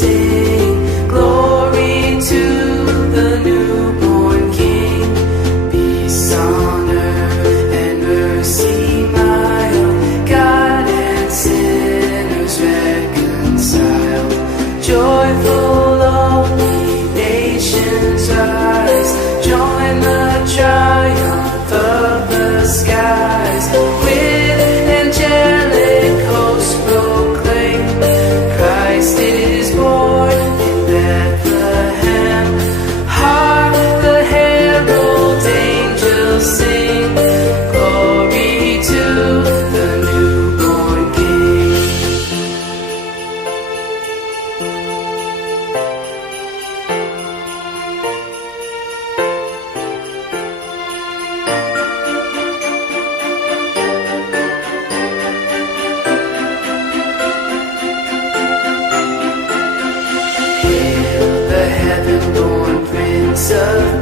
sing glory to the newborn King. Peace on earth and mercy mild, God and sinners reconciled. Joyful all ye nations rise, join the triumph of the skies. With angelic hosts proclaim, Christ is born in Bethlehem. Hark the herald angels sing, glory to the newborn King. Hail the heaven-born Prince of